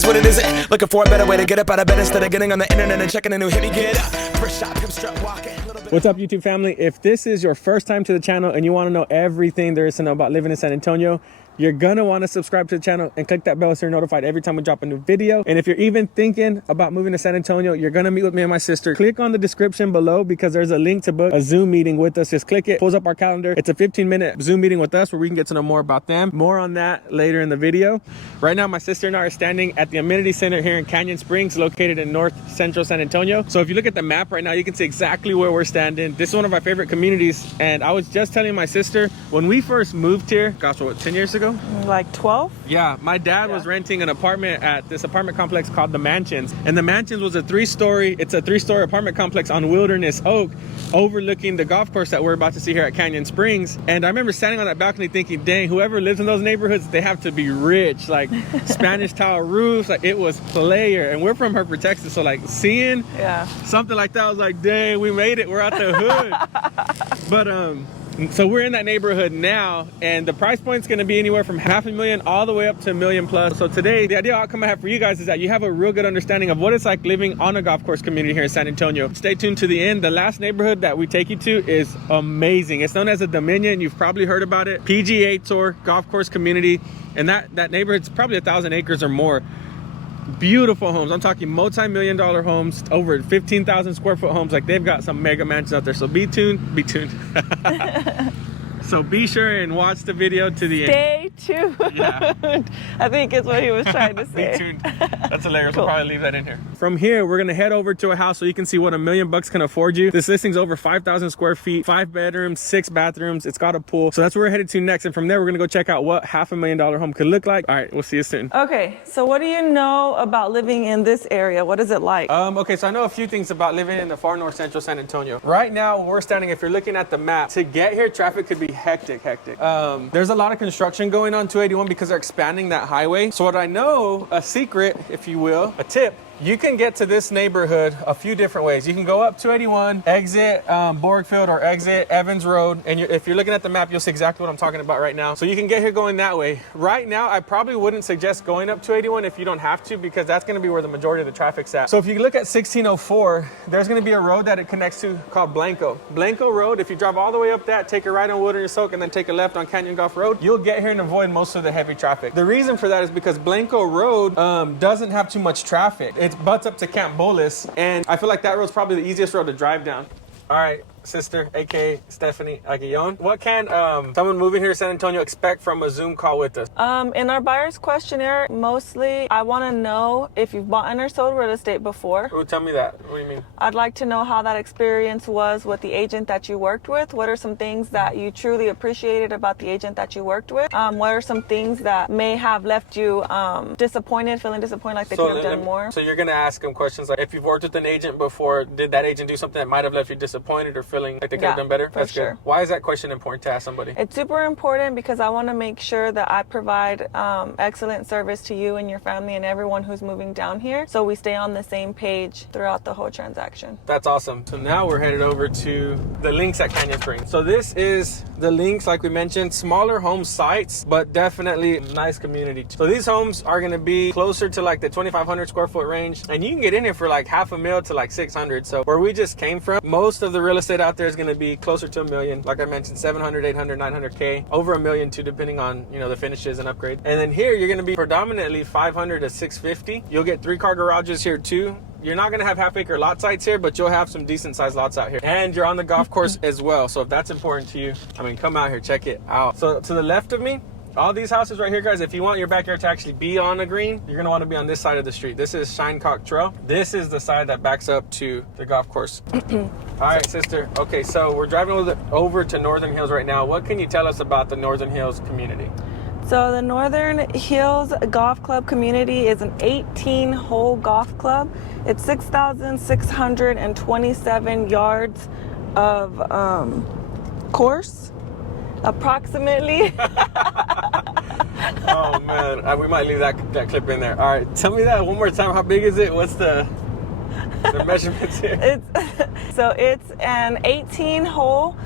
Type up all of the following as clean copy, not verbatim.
is what it isn't. Looking for a better way to get up out of bed instead of getting on the internet and checking a new hit. Me get up, first shot, hip strut walking. What's up, YouTube family? If this is your first time to the channel and you want to know everything there is to know about living in San Antonio, you're gonna want to subscribe to the channel and click that bell so you're notified every time we drop a new video. And if you're even thinking about moving to San Antonio, you're gonna meet with me and my sister. Click on the description below because there's a link to book a Zoom meeting with us. Just click it, pulls up our calendar. It's a 15-minute Zoom meeting with us where we can get to know more about them. More on that later in the video. Right now, my sister and I are standing at the Amenity Center here in Canyon Springs, located in North Central San Antonio. So if you look at the map right now, you can see exactly where we're standing. This is one of my favorite communities. And I was just telling my sister, when we first moved here, gosh, what, 10 years ago? Like 12? Yeah, my dad was renting an apartment at this apartment complex called the Mansions. And the Mansions was a three-story apartment complex on Wilderness Oak, overlooking the golf course that we're about to see here at Canyon Springs. And I remember standing on that balcony thinking, dang, whoever lives in those neighborhoods, they have to be rich. Like Spanish tile roofs, like it was player. And we're from Hereford, Texas, so like seeing something like that, I was like, dang, we made it, we're out the hood. But so we're in that neighborhood now, and the price point is going to be anywhere from $500,000 all the way up to $1 million plus. So today, the ideal outcome I have for you guys is that you have a real good understanding of what it's like living on a golf course community here in San Antonio. Stay tuned to the end. The last neighborhood that we take you to is amazing. It's known as a Dominion. You've probably heard about it. PGA Tour golf course community, and that neighborhood's probably 1,000 acres or more. Beautiful homes. I'm talking multi-million-dollar homes, over 15,000 square foot homes. Like, they've got some mega mansions out there. So be tuned. So be sure and watch the video to the end. Stay tuned. Yeah. I think it's what he was trying to say. Be tuned. That's hilarious. Cool. We'll probably leave that in here. From here, we're gonna head over to a house so you can see what $1 million can afford you. This listing's over 5,000 square feet, 5 bedrooms, 6 bathrooms. It's got a pool. So that's where we're headed to next. And from there, we're gonna go check out what $500,000 home could look like. All right, we'll see you soon. Okay, so what do you know about living in this area? What is it like? Okay, so I know a few things about living in the far north central San Antonio. Right now, where we're standing, if you're looking at the map, to get here, traffic could be hectic. There's a lot of construction going on 281 because they're expanding that highway. So what I know, a secret, if you will, a tip, you can get to this neighborhood a few different ways. You can go up 281, exit Borgfield, or exit Evans Road. And if you're looking at the map, you'll see exactly what I'm talking about right now. So you can get here going that way. Right now, I probably wouldn't suggest going up 281 if you don't have to, because that's gonna be where the majority of the traffic's at. So if you look at 1604, there's gonna be a road that it connects to called Blanco. Blanco Road, if you drive all the way up that, take a right on Wilderness Oak, and then take a left on Canyon Golf Road, you'll get here and avoid most of the heavy traffic. The reason for that is because Blanco Road doesn't have too much traffic. It butts up to Camp Bolas, and I feel like that road's probably the easiest road to drive down. All right, sister, aka Stephanie Aguillon, what can someone moving here to San Antonio expect from a Zoom call with us? In our buyer's questionnaire, mostly I want to know if you've bought and or sold real estate before. Ooh, tell me that. What do you mean? I'd like to know how that experience was with the agent that you worked with. What are some things that you truly appreciated about the agent that you worked with? What are some things that may have left you disappointed, feeling disappointed, like they could have done more? So you're gonna ask them questions like, if you've worked with an agent before, did that agent do something that might have left you disappointed or feeling like they could have done better? That's sure. Good. Why is that question important to ask somebody? It's super important because I want to make sure that I provide excellent service to you and your family and everyone who's moving down here, so we stay on the same page throughout the whole transaction. That's awesome. So now we're headed over to the links at Canyon Springs. So this is the links, like we mentioned, smaller home sites, but definitely nice community. So these homes are going to be closer to like the 2,500 square foot range, and you can get in here for like $500,000 to like 600. So where we just came from, most of the real estate out there is going to be closer to $1 million. Like I mentioned, 700, 800, 900K, over $1 million too, depending on, you know, the finishes and upgrade. And then here you're going to be predominantly 500 to 650. You'll get 3-car garages here too. You're not going to have half-acre lot sites here, but you'll have some decent-sized lots out here. And you're on the golf course as well. So if that's important to you, I mean, come out here, check it out. So to the left of me, all these houses right here, guys, if you want your backyard to actually be on a green, you're going to want to be on this side of the street. This is Shinecock Trail. This is the side that backs up to the golf course. All right, sister. Okay, so we're driving over to Northern Hills right now. What can you tell us about the Northern Hills community? So the Northern Hills Golf Club community is an 18-hole golf club. It's 6,627 yards of course, approximately. Oh man, we might leave that clip in there. All right, tell me that one more time. How big is it? What's the The measurements here. It's an 18-hole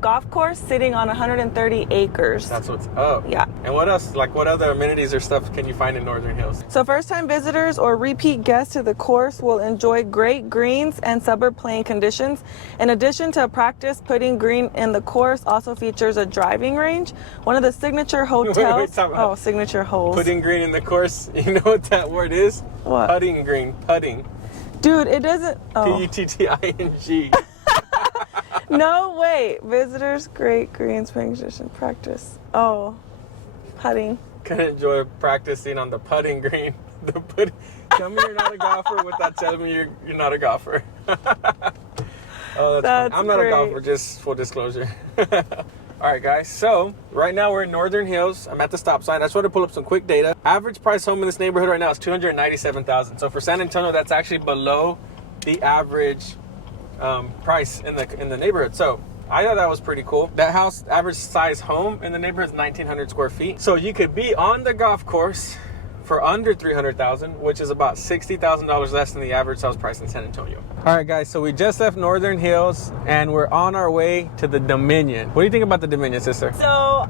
golf course sitting on 130 acres. That's what's up. Yeah. And what else? Like, what other amenities or stuff can you find in Northern Hills? So first-time visitors or repeat guests to the course will enjoy great greens and suburb playing conditions. In addition to a practice putting green in the course, also features a driving range. One of the signature hotels. Signature holes. Putting green in the course. You know what that word is? What? Putting green. Putting. Dude, it doesn't. Oh. Putting. No, wait. Visitors, great greens playing condition practice. Oh, putting. Can enjoy practicing on the putting green. Tell me you're not a golfer without telling me you're not a golfer. Oh, that's fun. I'm not great. a golfer, just full disclosure. All right, guys. So right now we're in Northern Hills. I'm at the stop sign. I just want to pull up some quick data. Average price home in this neighborhood right now is $297,000. So for San Antonio, that's actually below the average price in the neighborhood. So I thought that was pretty cool. That house, average size home in the neighborhood is 1,900 square feet. So you could be on the golf course for under $300,000, which is about $60,000 less than the average sales price in San Antonio. All right, guys, so we just left Northern Hills and we're on our way to the Dominion. What do you think about the Dominion, sister? So,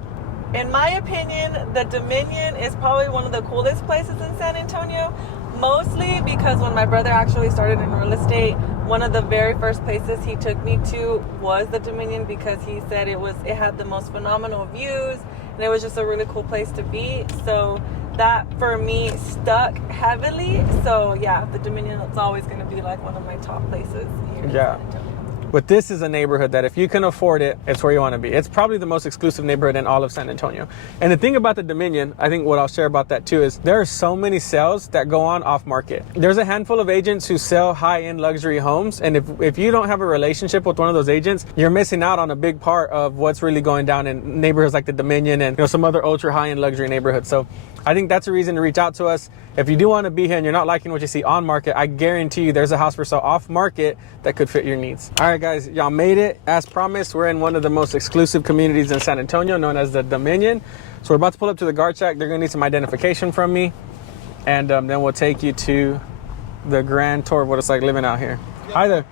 in my opinion, the Dominion is probably one of the coolest places in San Antonio, mostly because when my brother actually started in real estate, one of the very first places he took me to was the Dominion, because he said it had the most phenomenal views and it was just a really cool place to be. So that for me stuck heavily. So yeah, the Dominion is always going to be like one of my top places here in San Antonio. But this is a neighborhood that if you can afford it, it's where you want to be. It's probably the most exclusive neighborhood in all of San Antonio. And the thing about the Dominion, I think what I'll share about that too, is there are so many sales that go on off market. There's a handful of agents who sell high-end luxury homes. And if you don't have a relationship with one of those agents, you're missing out on a big part of what's really going down in neighborhoods like the Dominion and some other ultra high-end luxury neighborhoods. So I think that's a reason to reach out to us. If you do want to be here and you're not liking what you see on market, I guarantee you there's a house for sale off market that could fit your needs. All right, guys, y'all made it. As promised, we're in one of the most exclusive communities in San Antonio, known as the Dominion. So we're about to pull up to the guard shack. They're going to need some identification from me. And then we'll take you to the grand tour of what it's like living out here. Hi there.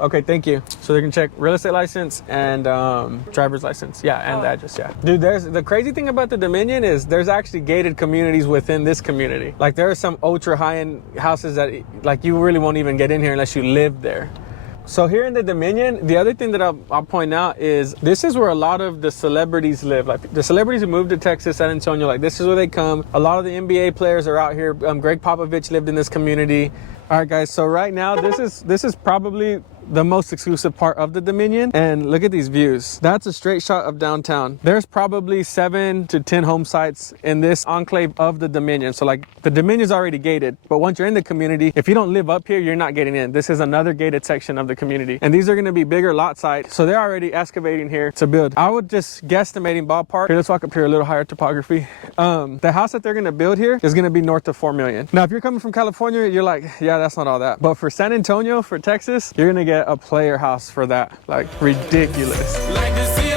Okay, thank you. So they can check real estate license and driver's license. Yeah, and the address, yeah. Dude, the crazy thing about the Dominion is there's actually gated communities within this community. Like there are some ultra high-end houses that like you really won't even get in here unless you live there. So here in the Dominion, the other thing that I'll point out is this is where a lot of the celebrities live. Like the celebrities who moved to Texas, San Antonio, like this is where they come. A lot of the NBA players are out here. Greg Popovich lived in this community. All right, guys, so right now this is probably the most exclusive part of the Dominion, and look at these views. That's a straight shot of downtown. There's probably 7 to 10 home sites in this enclave of the Dominion. So like the Dominion's already gated, but once you're in the community, if you don't live up here, you're not getting in. This is another gated section of the community, and these are going to be bigger lot sites, so they're already excavating here to build. I would just guesstimating ballpark. Here, let's walk up here, a little higher topography. The house that they're going to build here is going to be north of $4 million. Now if you're coming from California, you're like, yeah, that's not all that, but for San Antonio, for Texas, you're going to get a player house for that, like ridiculous. Like to see